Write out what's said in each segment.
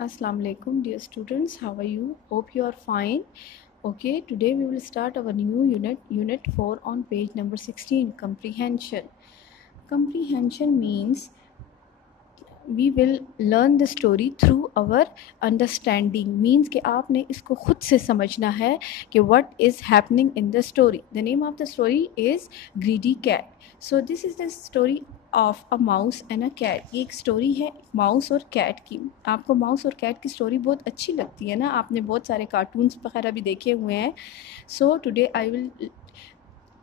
Assalamu alaikum, dear students. How are you? Hope you are fine. Okay, today we will start our new unit 4 on page number 16, comprehension. Comprehension means we will learn the story through our understanding. Means कि आपने इसको खुद से समझना है कि what is happening in the story. The name of the story is Greedy Cat. So this is the story of a mouse and a cat. ये एक स्टोरी है माउस और कैट की. आपको माउस और कैट की स्टोरी बहुत अच्छी लगती है ना, आपने बहुत सारे कार्टून्स वगैरह भी देखे हुए हैं. So today I will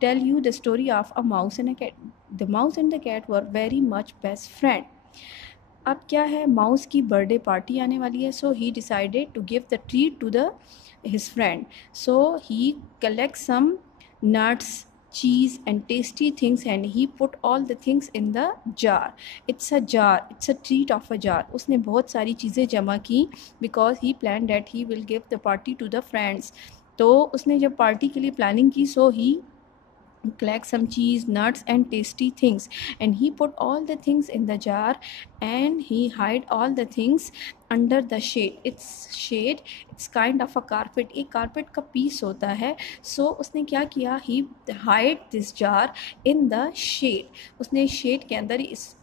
tell you the story of a mouse and a cat. The mouse and the cat were very much best friend. अब क्या है, माउस की बर्थडे पार्टी आने वाली है. So he decided to give the treat to the his friend. So he collects some nuts, cheese and tasty things and he put all the things in the jar. It's a jar, it's a treat of a jar. उसने बहुत सारी चीज़ें जमा की because he planned that he will give the party to the friends. तो उसने जब party के लिए प्लानिंग की, so he collect some cheese, nuts and tasty things and he put all the things in the jar and he hide all the things under the shade. It's kind of a carpet. एक carpet का piece होता है. So उसने क्या किया, he hide this jar in the shade. उसने shade के अंदर इस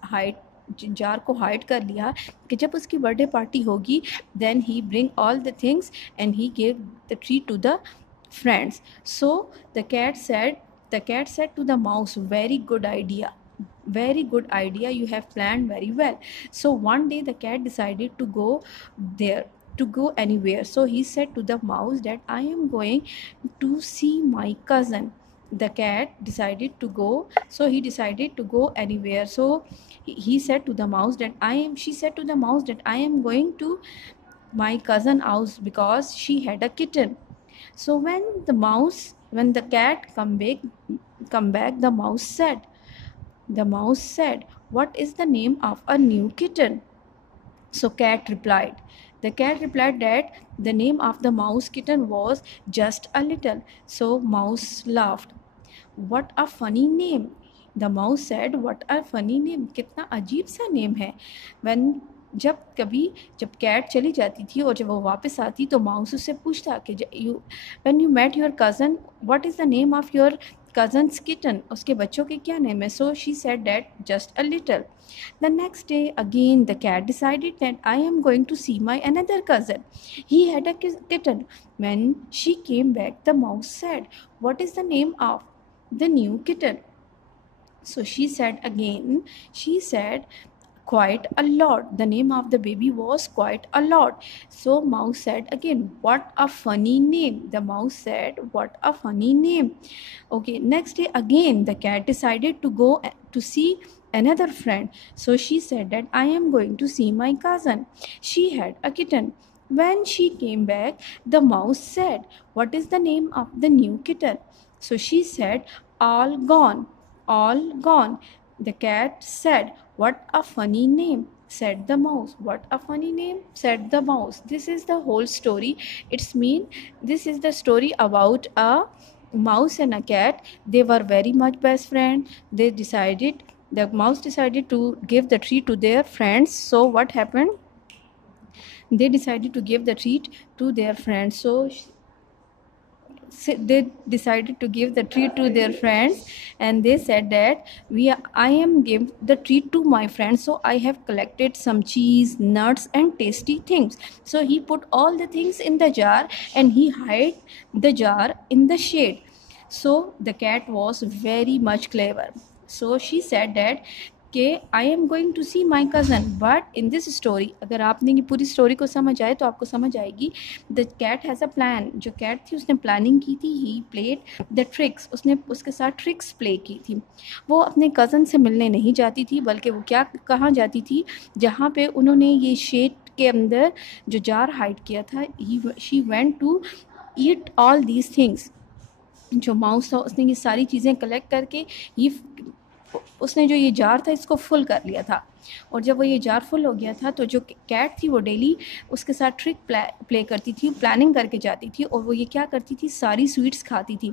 जार को हाइड कर लिया कि जब उसकी बर्थडे पार्टी होगी then he bring all the things and he gave the treat to the friends. So the cat said to the mouse, very good idea, very good idea, you have planned very well. So one day the cat decided to go there, to go anywhere. So he said to the mouse that I am going to see my cousin. The cat decided to go, so he decided to go anywhere. So he said to the mouse that she said to the mouse that I am going to my cousin house because she had a kitten. So when the cat come back, the mouse said, what is the name of a new kitten? So the cat replied that the name of the mouse kitten was Just a Little. So mouse laughed. What a funny name. The mouse said, what a funny name. कितना अजीब सा name है. When जब cat चली जाती थी और जब वो वापस आती तो माउस उससे पूछता कि when you met your cousin, what is the name of your cousin's kitten, उसके बच्चों के क्या नेम है. So she said that just a little. The next day again the cat decided that I am going to see my another cousin. He had a kitten. When she came back, the mouse said, what is the name of the new kitten? So she said quite a lot. The name of the baby was Quite a Lot. So mouse said again, what a funny name. The mouse said, what a funny name. Okay, next day again the cat decided to go to see another friend. So she said that I am going to see my cousin. She had a kitten. When she came back, the mouse said, what is the name of the new kitten? So she said, all gone, all gone. The cat said, what a funny name, said the mouse. What a funny name, said the mouse. This is the whole story. This is the story about a mouse and a cat. They were very much best friends. The mouse decided to give the treat to their friends. So what happened? They decided to give the treat to their friends. So they decided to give the treat to their friends and they said that I am give the treat to my friends, so I have collected some cheese, nuts and tasty things. So he put all the things in the jar and he hid the jar in the shade. So the cat was very much clever. So she said that कि I am going to see my cousin. But in this story, अगर आपने ये पूरी story को समझ आए तो आपको समझ आएगी the cat has a plan. जो कैट थी उसने प्लानिंग की थी. ही प्लेड द ट्रिक्स, उसने उसके साथ ट्रिक्स प्ले की थी. वो अपने कज़न से मिलने नहीं जाती थी, बल्कि वो कहाँ जाती थी, जहाँ पे उन्होंने ये शेड के अंदर जो जार हाइड किया था. She went to eat all these things. जो माउस था उसने ये सारी चीज़ें कलेक्ट करके उसने जो ये जार था इसको फुल कर लिया था, और जब वो ये जार फुल हो गया था तो जो कैट थी वो डेली उसके साथ ट्रिक प्ले करती थी, प्लानिंग करके जाती थी, और वो ये क्या करती थी, सारी स्वीट्स खाती थी।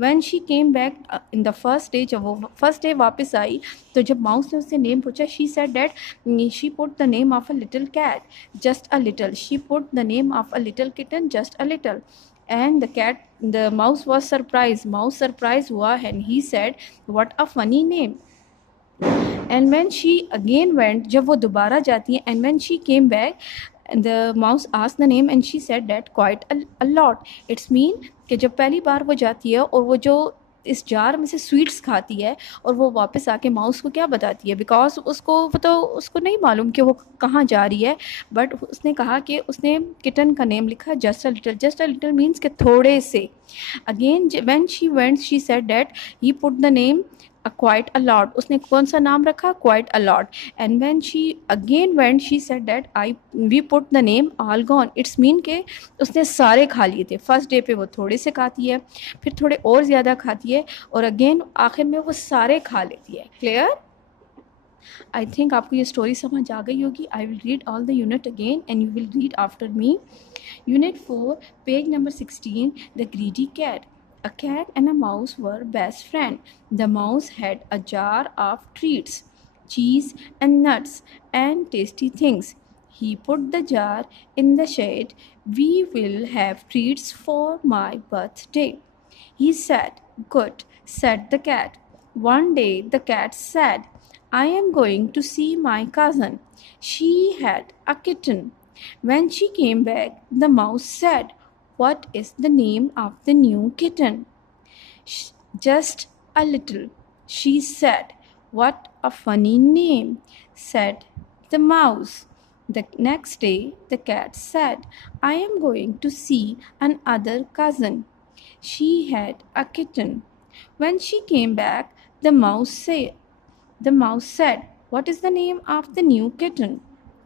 When she came back in the first day, जब वो फर्स्ट डे वापस आई तो जब माउस ने उससे नेम पूछा, she said that she put the name of a little cat just a little, she put the name of a little kitten just a little, and the mouse was surprised, mouse surprised हुआ, and he said what a funny name. And when she again went, जब वो दोबारा जाती है, and when she came back the mouse asked the name and she said that quite a lot. It's mean कि जब पहली बार वो जाती है और वो जो इस जार में से स्वीट्स खाती है और वो वापस आके माउस को क्या बताती है, बिकॉज उसको नहीं मालूम कि वो कहाँ जा रही है, बट उसने कहा कि उसने किटन का नेम लिखा just a little, just a little means कि थोड़े से। Again when she went she said that he put the name quite a lot, उसने कौन सा नाम रखा, quite a lot. And when she again went she said that we put the name all gone. It's mean के उसने सारे खा लिए थे। फर्स्ट डे पे वो थोड़े से खाती है, फिर थोड़े और ज़्यादा खाती है, और अगेन आखिर में वो सारे खा लेती है। क्लियर? आई थिंक आपको ये स्टोरी समझ आ गई होगी। I will read all the unit again and you will read after me. Unit 4, page number 16, The Greedy Cat. A cat and a mouse were best friends. The mouse had a jar of treats, cheese and nuts and tasty things. He put the jar in the shade. We will have treats for my birthday, he said. Good, said the cat. One day the cat said, I am going to see my cousin. She had a kitten. When she came back, the mouse said, what is the name of the new kitten? Just a little, she said. What a funny name, said the mouse. The next day, the cat said, I am going to see another cousin. She had a kitten. When she came back, the mouse said, what is the name of the new kitten?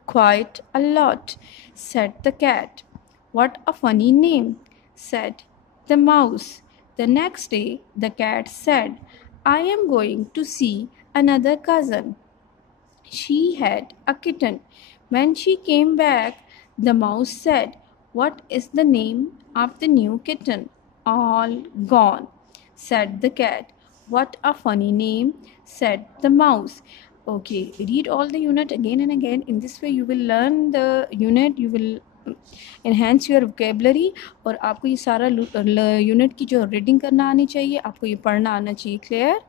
Quite a lot, said the cat. What a funny name, said the mouse. The next day, the cat said, I am going to see another cousin. She had a kitten. When she came back, the mouse said, what is the name of the new kitten? All gone, said the cat. What a funny name, said the mouse. Okay, read all the unit again and again. In this way you will learn the unit, you will enhance your vocabulary, और आपको ये सारा unit की जो reading करना आनी चाहिए, आपको ये पढ़ना आना चाहिए। क्लियर?